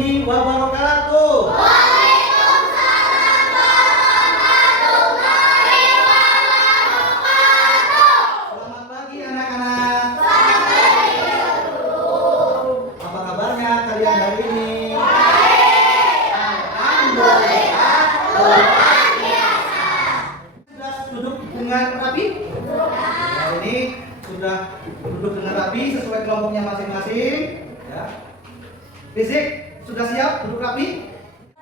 warahmatullahi wabarakatuh. Waalaikumsalam warahmatullahi wabarakatuh. Selamat pagi anak-anak. Selamat pagi guru. Apa kabarnya kalian hari ini? Baik. Alhamdulillah. Luar biasa. Sudah duduk dengan rapi? Hari ini sudah duduk dengan rapi sesuai kelompoknya masing-masing. Ya. Fisik sudah siap duduk rapi?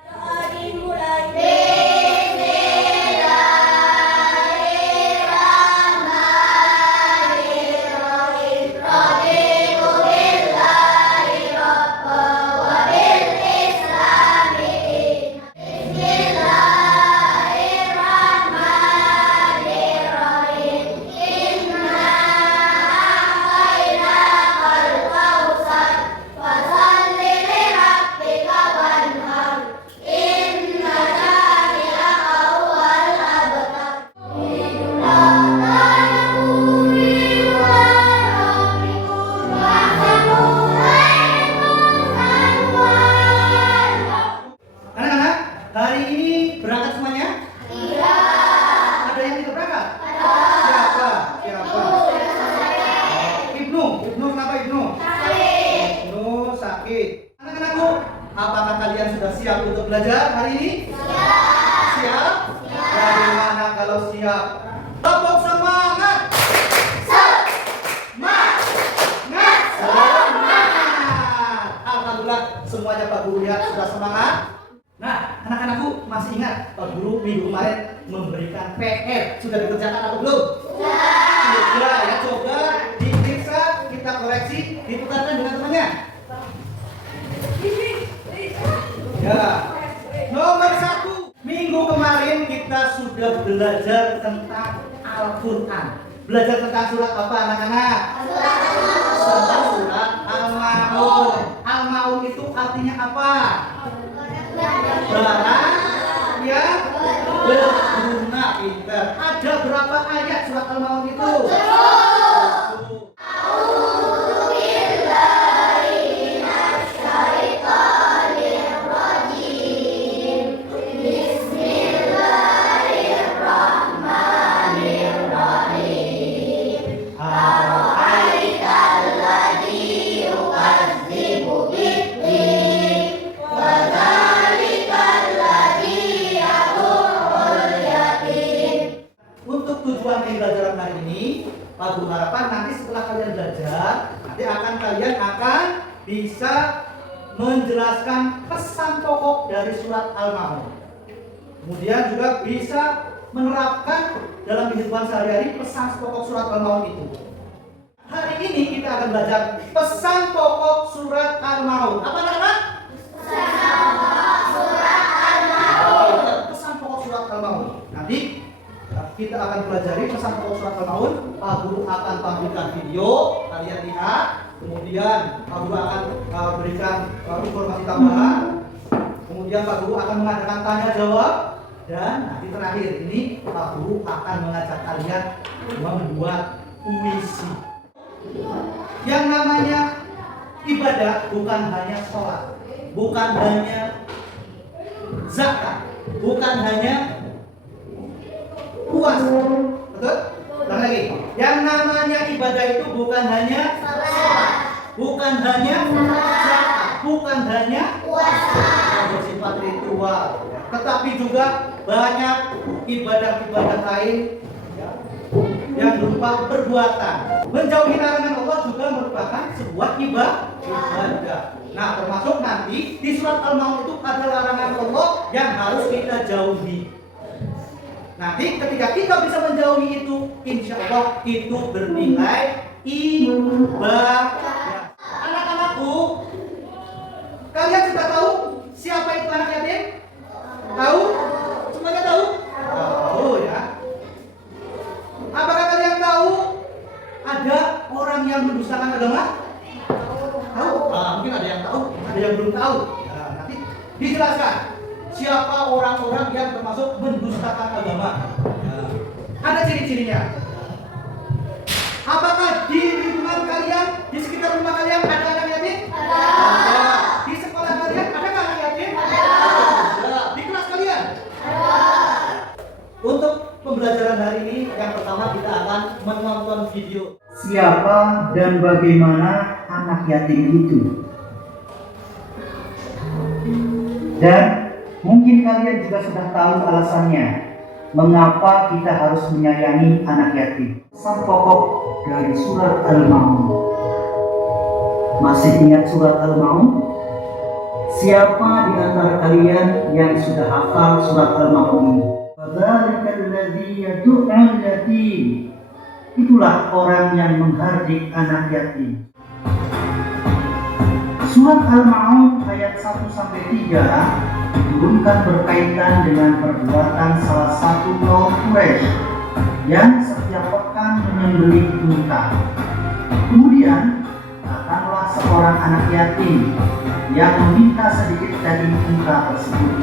Doa dimulai. Bismillahirrahmanirrahim. Raditu billahi rabba wa bil islami dinan. Bismillahirrahmanirrahim. Inna a'tainakal kautsar fasalli li rabbika wanhar. Inna syani'aka huwal abtar. Anak-anak, hari ini berangkat semuanya? Iya. Ada yang tidak berangkat? Ada. Siapa? Siapa? Ibnu. Ibnu kenapa Ibnu? Ibnu sakit. Anak-anakku, apakah kalian sudah siap untuk belajar hari ini? Siap? Bagaimana kalau siap? Kelompok semangat! Semangat! Semangat! Alhamdulillah semuanya Pak Guru lihat sudah semangat. Nah, anak-anakku masih ingat Pak Guru minggu kemarin memberikan PR. Sudah dikerjakan atau belum? Sudah ya, coba diperiksa, kita koreksi, diputarkan dengan temannya. Ya. Nomor 1, minggu kemarin kita sudah belajar tentang Al-Quran. Belajar tentang surat apa anak-anak? Tentang surat Al-Maun. Al-Maun itu artinya apa? Barang yang berguna. Pintar. Ada berapa ayat surat Al-Maun itu? 10. Untuk tujuan pembelajaran hari ini, Pak Guru harapkan nanti setelah kalian belajar, nanti kalian akan bisa menjelaskan pesan pokok dari surat Al-Maun. Kemudian juga bisa menerapkan dalam kehidupan sehari-hari pesan pokok surat Al-Maun itu. Hari ini kita akan belajar pesan pokok surat Al-Maun. Apa anak-anak? Pesan pokok surat Al-Maun. Nanti kita akan pelajari pesan pokok surat Al-Maun. Pak Guru akan tampilkan video, kalian lihat. Kemudian Pak Guru akan berikan informasi tambahan. Kemudian Pak Guru akan mengadakan tanya jawab. Dan nanti terakhir ini Pak Guru akan mengajak kalian membuat puisi. Yang namanya ibadah bukan hanya sholat, bukan hanya zakat, bukan hanya puasa. Betul? Ulang lagi. Yang namanya ibadah itu bukan hanya sholat, bukan hanya zakat, bukan hanya puasa, bersifat ritual, tetapi juga banyak ibadah-ibadah lain yang berupa perbuatan. Menjauhi larangan Allah juga merupakan sebuah ibadah. Nah, termasuk nanti di surat Al-Maun itu ada larangan Allah yang harus kita jauhi. Nanti ketika kita bisa menjauhi itu, insya Allah itu bernilai ibadah. Anak-anakku, kalian sudah tahu siapa itu anak yatim? Tahu? Semuanya tahu? Tahu ya. Apakah kalian tahu ada orang yang mendustakan agama? Tahu? Mungkin ada yang tahu, ada yang belum tahu. Nah, nanti dijelaskan siapa orang-orang yang termasuk mendustakan agama. Ada ciri-cirinya. Apakah di lingkungan kalian, di sekitar rumah kalian ada anak yatim? Ada. Di sekolah kalian ada nggak? dan bagaimana anak yatim itu? Dan mungkin kalian juga sudah tahu alasannya mengapa kita harus menyayangi anak yatim. Sang pokok dari surat Al-Maun. Masih ingat surat Al-Maun? Siapa di antara kalian yang sudah hafal surat Al-Maun ini? Fadzalikal ladzi yad'ul yatim. Itulah orang yang menghardik anak yatim. Surat Al-Maun ayat 1-3 diturunkan berkaitan dengan perbuatan salah satu kaum Quraisy yang setiap pekan menyembelih unta. Kemudian datanglah seorang anak yatim yang meminta sedikit daging unta tersebut.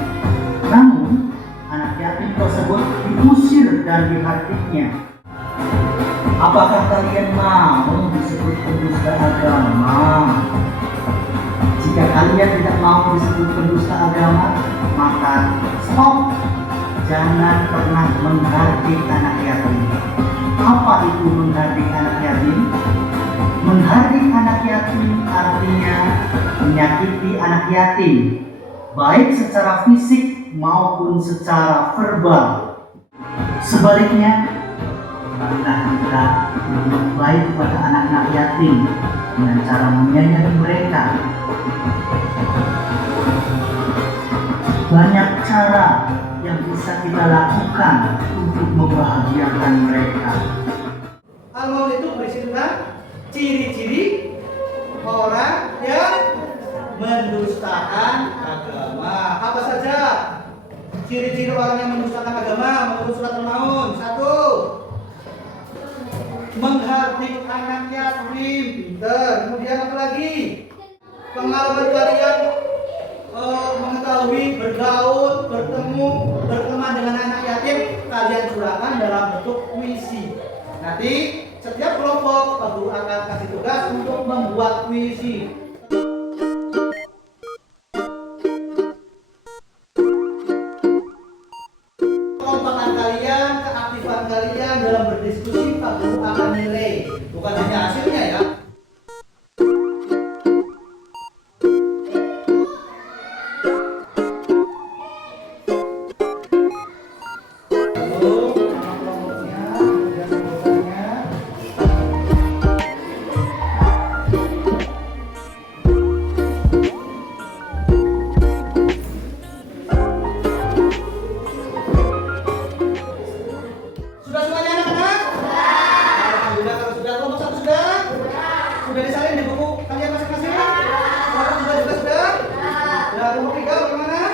Namun anak yatim tersebut diusir dan dihardiknya. Apakah kalian mau disebut pendusta agama? Jika kalian tidak mau disebut pendusta agama, maka stop. Jangan pernah menghardik anak yatim. Apa itu menghardik anak yatim? Menghardik anak yatim artinya menyakiti anak yatim, baik secara fisik maupun secara verbal. Sebaliknya, marilah kita berbuat baik kepada anak-anak yatim dengan cara menyayangi mereka. Banyak cara yang bisa kita lakukan untuk membahagiakan mereka. Al-Maun itu berisi tentang ciri-ciri orang yang mendustakan agama. Apa saja ciri-ciri orang yang mendustakan agama menurut surat Al-Maun? 1. Menghardik anak yatim. Pinter. Kemudian apa lagi? Pengalaman kalian mengetahui, bergaul, bertemu, berteman dengan anak yatim, kalian curahkan dalam bentuk puisi. Nanti setiap kelompok Pak Guru akan kasih tugas untuk membuat puisi. Kekompakan kalian, keaktifan kalian dalam berdiskusi Pak Guru akan nilai, bukan hanya hasilnya ya. Sudah disalin di buku kalian masing-masing? Kelompok 2 juga sudah? Sudah. Kelompok 3 bagaimana?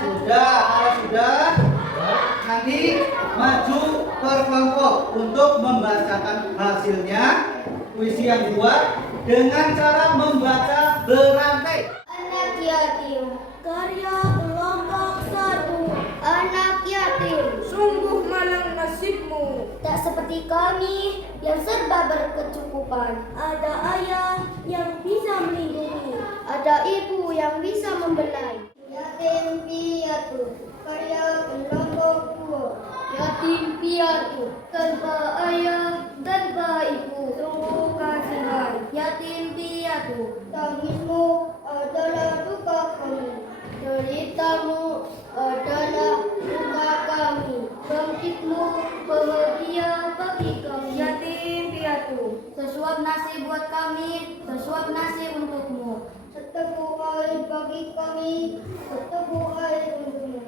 Sudah. Kalau sudah, nanti maju per kelompok untuk membacakan hasilnya puisi yang dibuat dengan cara membaca berantai. Anak yatim, karya kelompok 1. Anak yatim, Sungguh malang nasibmu. tak seperti kami yang serba berkecukupan. Ada ayah yang bisa melindungi, ada ibu yang bisa membelai. Yatim piatu, karya kelompok 2. Yatim piatu, tanpa ayah, tanpa ibu, sungguh kasihan. Yatim piatu, tangismu adalah duka kami, deritamu adalah duka kami, bangkitmu bahagia bagi kami. Yatim piatu, sesuap nasi buat kami, sesuap nasi untukmu, seteguk air bagi kami, seteguk air untukmu.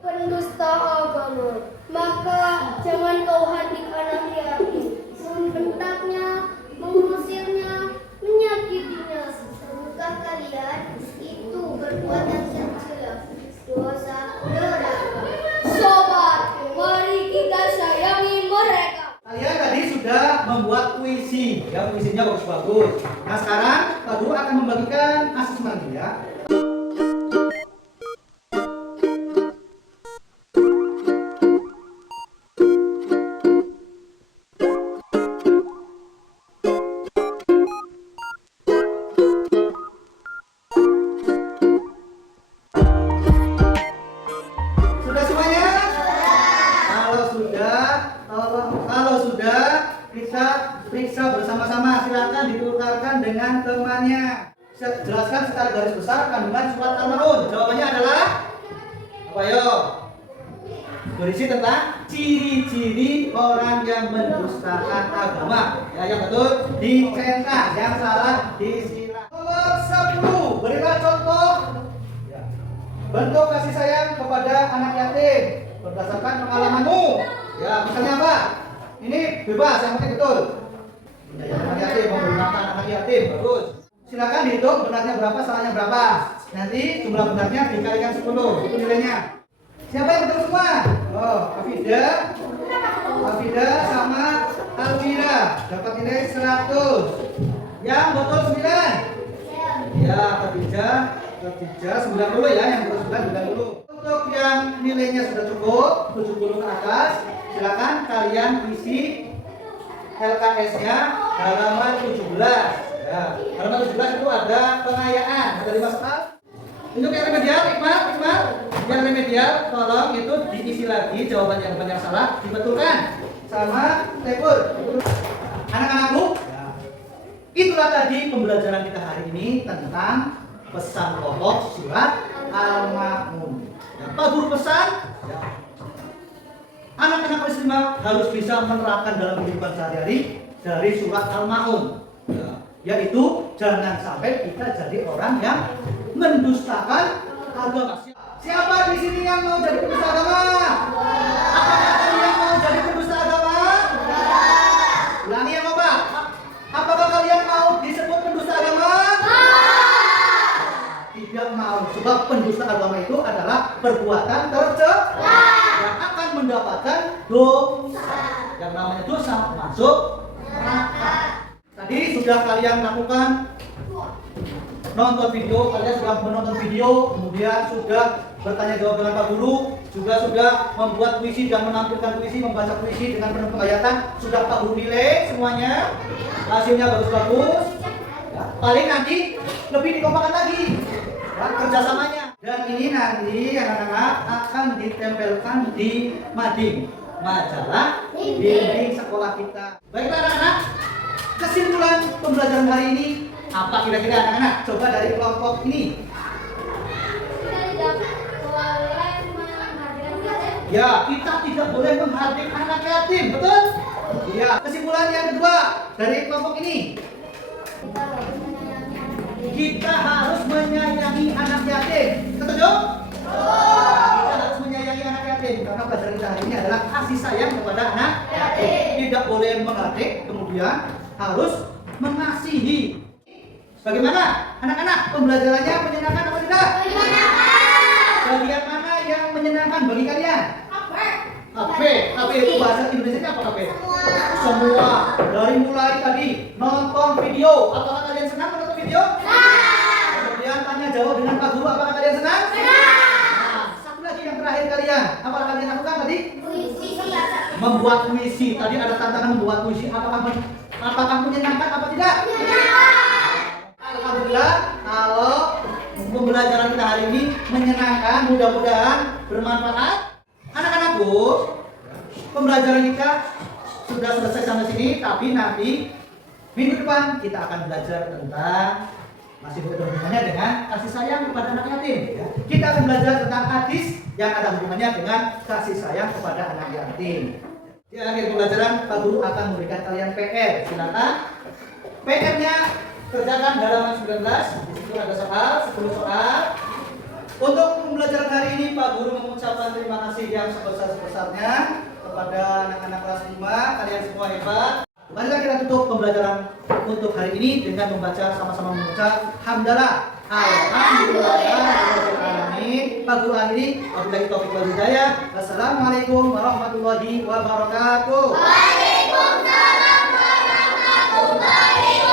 Pendusta agama, maka jangan kau hardik anak yatim, membentaknya, mengusirnya, menyakitinya. Tahukah kalian itu perbuatan tercela, dosa neraka. Sobat, mari kita sayangi mereka. Kalian tadi sudah membuat puisi, ya puisinya bagus-bagus. Nah sekarang Pak Guru akan membagikan asesmen ya. Sudah semuanya? Kalau sudah, kita periksa bersama-sama. Silakan. berdasarkan dengan temannya. Jelaskan secara garis besar kandungan surat Al-Maun. Jawabannya adalah apa yo? Berisi tentang ciri-ciri orang yang mendustakan agama. Ya, yang betul dicetak, yang salah disilang. Nomor 10, berilah contoh bentuk kasih sayang kepada anak yatim berdasarkan pengalamanmu. Ya, misalnya apa? Ini bebas, yang penting betul. Anak yatim, menggunakan anak yatim, bagus. Silakan dihitung benarnya berapa, salahnya berapa. Nanti jumlah benarnya dikalikan 10, itu nilainya. Siapa yang betul semua? Oh, Afida sama Alvira dapat nilai 100. Yang betul 9. Ya, Khadijah 90 ya, yang betul 90. Untuk yang nilainya sudah cukup 70 ke atas, silakan kalian isi LKS-nya halaman 17. Ya, halaman 17 itu ada pengayaan, ada 5 soal. Untuk yang remedial, Iqbal, yang remedial tolong itu diisi lagi jawaban yang benar salah dibetulkan sama Tepur. Anak-anakku, itulah tadi pembelajaran kita hari ini tentang pesan pokok surat Al-Maun. Ya, Pak Guru pesan, ya, anak-anak muslimah harus bisa menerapkan dalam kehidupan sehari-hari dari surat Al-Maun. Ya, yaitu jangan sampai kita jadi orang yang mendustakan agama. Siapa di sini yang mau jadi pendusta agama? Apakah kalian mau jadi pendusta agama? Ulangi yang apa? Apakah kalian mau disebut pendusta agama? Tidak mau, sebab pendusta agama itu adalah perbuatan tercela yang akan mendapatkan dosa. Yang namanya dosa masuk neraka. Tadi sudah kalian lakukan nonton video, kalian sudah menonton video, kemudian sudah bertanya jawab dengan Pak Guru, juga sudah membuat puisi dan menampilkan puisi, membaca puisi dengan penuh penghayatan. Sudah Pak Guru nilai semuanya, hasilnya bagus-bagus. Ya, paling nanti lebih dikompakan lagi ya, kerjasamanya. Dan ini nanti anak-anak akan ditempelkan di mading, majalah dinding sekolah kita. Baiklah anak-anak, kesimpulan pembelajaran hari ini apa kira-kira anak-anak? Coba dari kelompok ini. Ya, kita tidak boleh menghardik anak yatim, betul? Iya. Kesimpulan yang kedua dari kelompok ini. Kita harus menyayangi anak yatim. Setuju? Kita harus menyayangi anak yatim karena pelajaran kita hari ini adalah kasih sayang kepada anak yatim. Tidak boleh menghardik, kemudian harus mengasihi. Bagaimana anak-anak, pembelajarannya menyenangkan atau tidak? Menyenangkan. Bagian mana yang menyenangkan bagi kalian? HP itu bahasa Indonesia apa HP? Semua. Dari mulai tadi nonton video, apakah kalian senang menonton video? Kemudian tanya jawab dengan Pak Guru, apakah kalian senang? Nah, satu lagi yang terakhir kalian, apa kalian lakukan tadi? Membuat puisi. Tadi ada tantangan membuat puisi. Apakah menyenangkan apa tidak? Alhamdulillah, kalau pembelajaran kita hari ini menyenangkan, mudah-mudahan bermanfaat. Anak-anakku, pembelajaran kita sudah selesai sampai sini, tapi nanti minggu depan kita akan belajar tentang masih berhubungannya dengan kasih sayang kepada anak yatim. Ya. Kita akan belajar tentang hadis yang ada hubungannya dengan kasih sayang kepada anak yatim. Di akhir pembelajaran, Pak Guru akan memberikan kalian PR. Silakan. PR-nya kerjakan halaman 19. Di situ ada soal, 10 soal. Untuk pembelajaran hari ini, Pak Guru mengucapkan terima kasih yang sebesar-besarnya kepada anak-anak kelas 5. Kalian semua hebat. Marilah kita tutup pembelajaran untuk hari ini dengan membaca sama-sama mengucap hamdalah. Alhamdulillahirobbilalamin. Pak Guru akhiri, wabillahi taufiq wal hidayah. Wassalamualaikum warahmatullahi wabarakatuh. Waalaikumsalam warahmatullahi wabarakatuh.